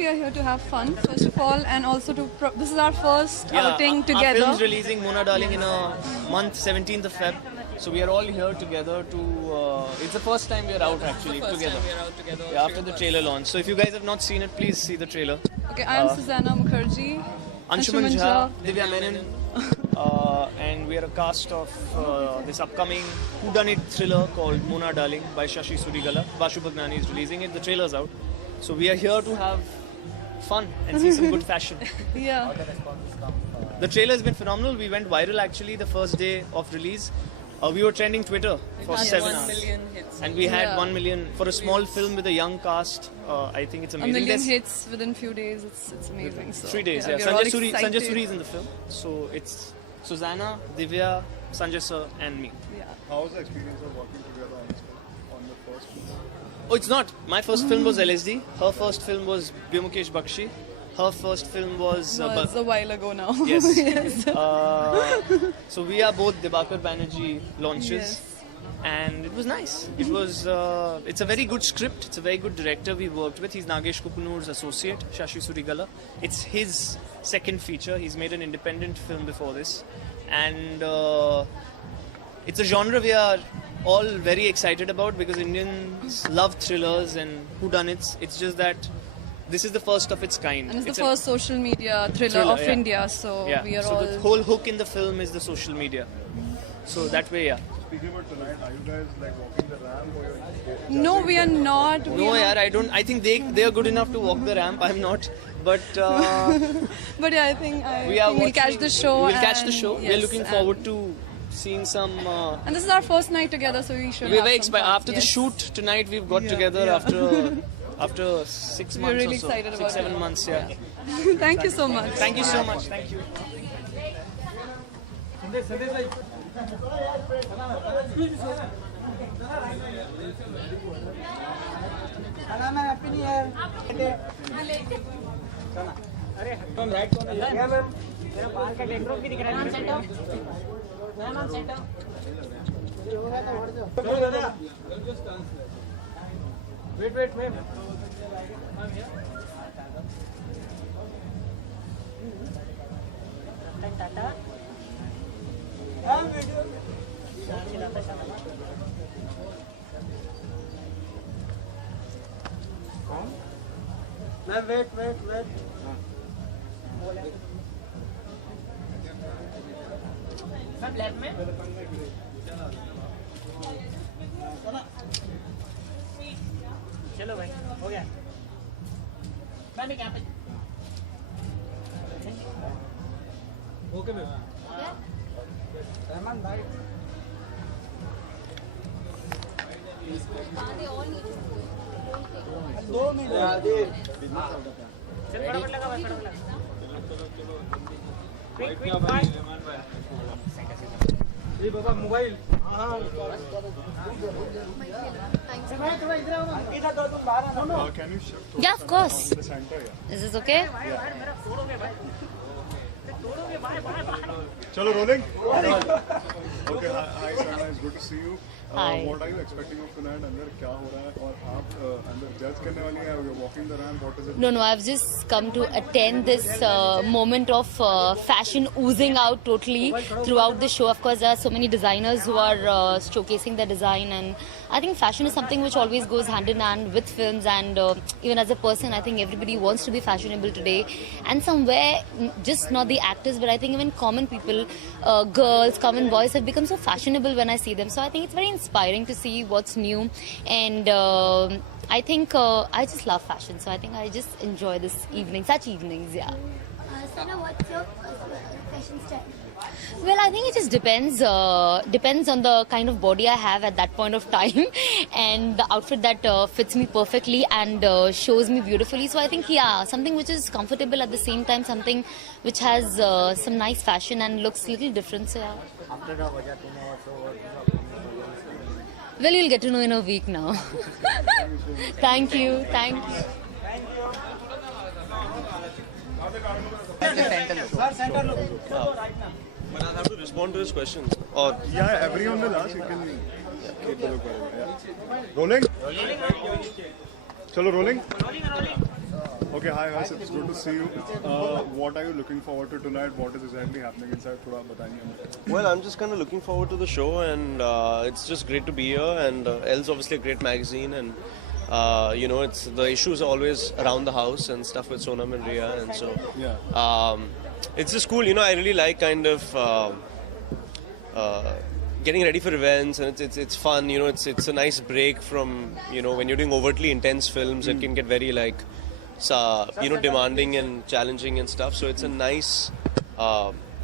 we are here to have fun, first of all, and also to. This is our first outing together. Our film's releasing Mona Darling in a month, 17th of Feb. So we are all here together to. It's the first time we are out actually together. Yeah, after the trailer launch. So if you guys have not seen it, please see the trailer. Okay, I am Susanna Mukherjee. Anshuman Jha, Divya Menon. And we are a cast of this upcoming whodunit thriller called Mona Darling by Shashi Surigala. Vashu Bhagnani is releasing it. The trailer's out. So we are here to have fun and see some good fashion. Yeah. The trailer has been phenomenal. We went viral actually the first day of release. We were trending Twitter for 7 hours. 1 million hits. And we had 1 million for a small film with a young cast. I think it's amazing. 1 million hits within few days. It's amazing. So, 3 days, yeah. we are all Sanjay Suri excited. is in the film. So it's Susanna, Divya, Sanjay sir and me. Yeah. How was the experience of working together on this film, on the first film? Oh, it's not. My first film was LSD. Her first film was Byomukesh Bakshi. Her first film was... Was a while ago now. Yes. Yes. So we are both Dibakar Banerjee launches. Yes. And it was nice. It was... it's a very good script. It's a very good director we worked with. He's Nagesh Kupunur's associate, Shashi Surigala. It's his second feature. He's made an independent film before this. And it's a genre we are all very excited about because Indians love thrillers and whodunits. It's just that this is the first of its kind. And it's the first social media thriller of yeah. India, so we are so all... the whole hook in the film is the social media. So that way, yeah. Speaking about tonight, are you guys like walking the ramp or you're No, we are not. No, yaar, I don't. I think they are good enough to walk the ramp. I'm not. But But yeah, I think we'll catch the show. We'll catch the and- show. yes, We're looking and- forward to seeing some. And this is our first night together, so we should. We're have very some fun. after the Yes. shoot tonight. We've got together after 6 months really or so. excited about 6-7 it. months. Yeah. Thank you so much. Thank you so much. Thank you. चलो भाई हो गया मैं भी क्या पे okay ma'am Rahman भाई दो मिनट चल फटाफट लगा भाई फटाफट लगा क्विक ये बाबा mobile can you shift Yeah, of course. to the center? Yeah. Is this okay? Chalo, rolling. Okay, hi Sana, it's good to see you. Hi. What are you expecting of tonight? अंदर क्या हो रहा है और आप अंदर judge करने वाली हैं? You're walking the ramp. What is it? No, I've just come to attend this moment of fashion oozing out totally throughout the show. Of course, there are so many designers who are showcasing their design, and I think fashion is something which always goes hand in hand with films. And even as a person, I think everybody wants to be fashionable today. And somewhere, just not the actors, but I think even common people, girls, common boys have become so fashionable when I see them. So I think it's very inspiring to see what's new. And I think I just love fashion. So I think I just enjoy this evening, such evenings, yeah. Sana, what's your fashion style? Well, I think it just depends on the kind of body I have at that point of time and the outfit that fits me perfectly and shows me beautifully. So I think, yeah, something which is comfortable at the same time, something which has some nice fashion and looks a little different. So yeah. Well, you'll get to know in a week now. Thank you. Thank you. But I'll have to respond to his questions. Or Yeah, everyone will ask. You can keep the look. Yeah. Rolling. Chalo, rolling. Okay, hi, it's good to see you. What are you looking forward to tonight? What is exactly happening inside? थोड़ा बताइए हमें. Well, I'm just kind of looking forward to the show, and it's just great to be here. And Elle's obviously a great magazine, and you know, it's the issues are always around the house and stuff with Sonam and Riya, and so it's just cool. You know, I really like kind of getting ready for events, and it's fun. You know, it's a nice break from, you know, when you're doing overtly intense films. It can get very like you know, demanding and challenging and stuff. So it's a nice.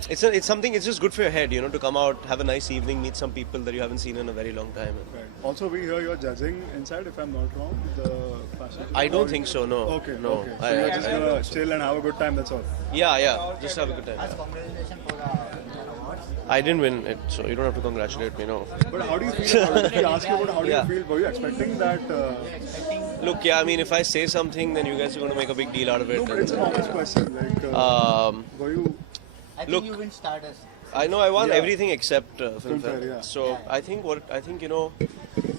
It's something. It's just good for your head, you know, to come out, have a nice evening, meet some people that you haven't seen in a very long time. Right. Also, we hear you're judging inside, if I'm not wrong, the fashion show. I don't think so. No. Okay. No. Okay. So you're just gonna chill and have a good time. That's all. Yeah. Just have a good time. I didn't win it, so you don't have to congratulate me. No. But how do you feel? He asked you about how do you feel? Were you expecting that? Look, yeah, I mean, if I say something, then you guys are going to make a big deal out of it. No, but it's an honest question. Like, were you? I think you win Stardust. I know I won everything except Filmfare. Yeah. So I think you know,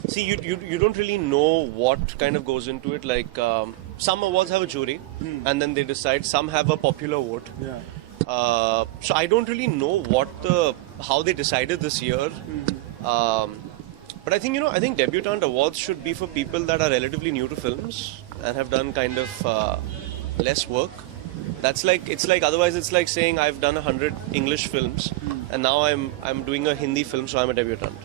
see, you don't really know what kind of goes into it. Like some awards have a jury, and then they decide. Some have a popular vote. Yeah. So I don't really know how they decided this year. But I think, you know, I think debutante awards should be for people that are relatively new to films and have done kind of less work. That's like, it's like, otherwise it's like saying I've done 100 English films and now I'm doing a Hindi film, so I'm a debutante.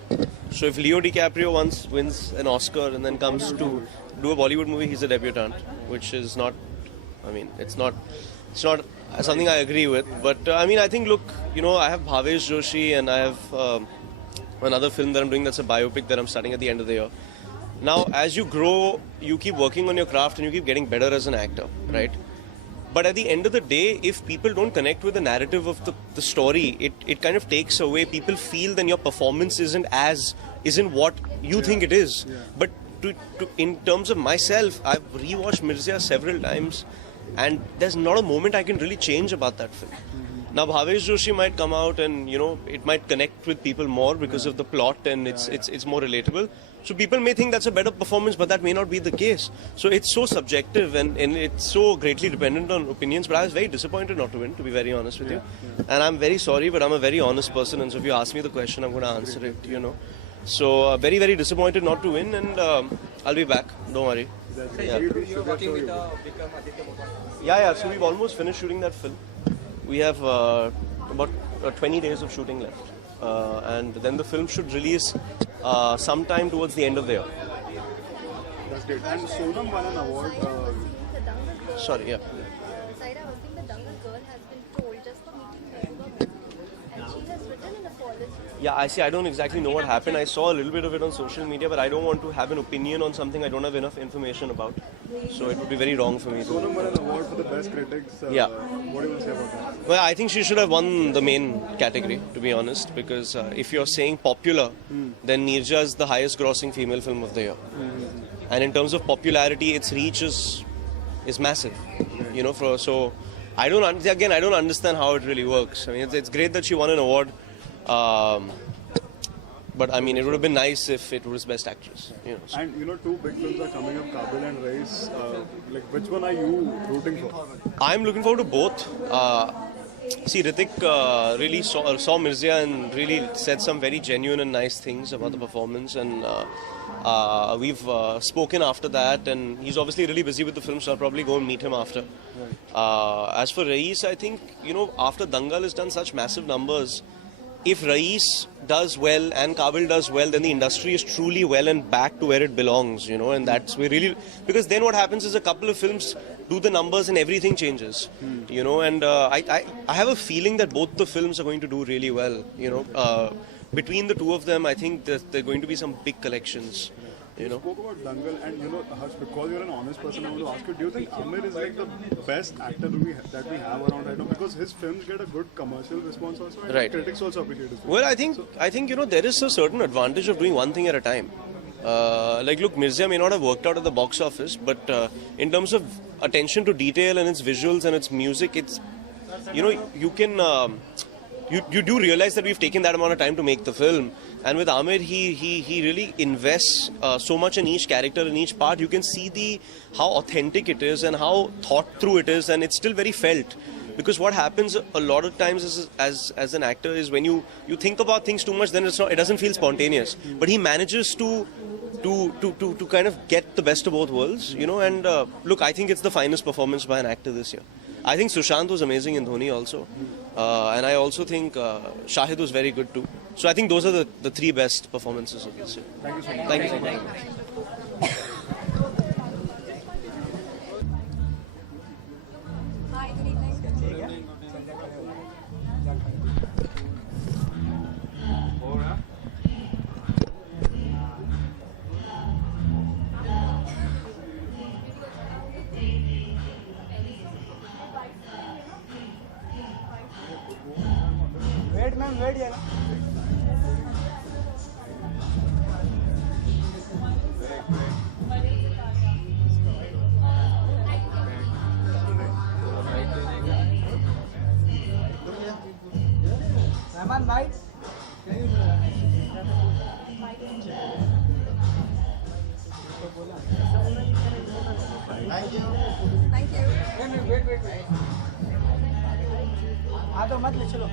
So if Leo DiCaprio once wins an Oscar and then comes to do a Bollywood movie, he's a debutante, which is not, I mean, it's not something I agree with. But I mean, I think, look, you know, I have Bhavesh Joshi and I have another film that I'm doing that's a biopic that I'm starting at the end of the year. Now, as you grow, you keep working on your craft and you keep getting better as an actor, right? But at the end of the day, if people don't connect with the narrative of the story, it kind of takes away. People feel then your performance isn't what you think it is. Yeah. But in terms of myself, I've rewatched Mirza several times, and there's not a moment I can really change about that film. Now, Bhavesh Joshi might come out and, you know, it might connect with people more because of the plot and it's more relatable. So people may think that's a better performance, but that may not be the case. So it's so subjective and it's so greatly dependent on opinions. But I was very disappointed not to win, to be very honest with you. And I'm very sorry, but I'm a very honest person. And so if you ask me the question, I'm going to answer it, you know. So very, very disappointed not to win, and I'll be back. Don't worry. Yeah. So we've almost finished shooting that film. We have about 20 days of shooting left. And then the film should release sometime towards the end of the year. That's great. And Sonam won an award. Sorry, yeah. Saira was saying the Dangal girl has been told just for meeting her woman, and she has written an apology. Yeah, I don't exactly know what happened. I saw a little bit of it on social media, but I don't want to have an opinion on something I don't have enough information about. So it would be very wrong for me. Sonam won an award for the best critics. Yeah. What do you want to say about that? Well, I think she should have won the main category, to be honest, because if you're saying popular, then Neerja is the highest grossing female film of the year. And in terms of popularity, its reach is massive. You know, so I don't understand how it really works. I mean, it's great that she won an award. But I mean, it would have been nice if it was Best Actress. You know, so. And you know, two big films are coming up, Kabil and Race. Like, which one are you rooting for? I'm looking forward to both. See, Hrithik really saw Mirza and really said some very genuine and nice things about the performance, and we've spoken after that, and he's obviously really busy with the film, so I'll probably go and meet him after. Right. As for Raees, I think, you know, after Dangal has done such massive numbers, if Raees does well and Kabil does well, then the industry is truly well and back to where it belongs, you know, and that's where really, because then what happens is a couple of films do the numbers and everything changes, you know, and I have a feeling that both the films are going to do really well, you know. Between the two of them, I think that there are going to be some big collections. You know? spoke about Dangal, and you know, Harsh, because you're an honest person, I want to ask you, do you think Amir is like the best actor that we have around right now? Because his films get a good commercial response also, and right. Critics also appreciate his films. Well, I think you know, there is a certain advantage of doing one thing at a time. Like, look, Mirza may not have worked out at the box office, but in terms of attention to detail and its visuals and its music, it's, you know, you you do realize that we've taken that amount of time to make the film. And with Amir, he really invests so much in each character, in each part. You can see how authentic it is and how thought through it is, and it's still very felt. Because what happens a lot of times as an actor is when you think about things too much, then it doesn't feel spontaneous. But he manages to kind of get the best of both worlds, you know. And look, I think it's the finest performance by an actor this year. I think Sushant was amazing in Dhoni also, and I also think Shahid was very good too. So I think those are the three best performances of this year. Thank you so much. Thank you so much. Hi, good evening. Wait, ma'am, wait. Mehman, bye. Thank you. Wait. हाँ तो मत ले चलो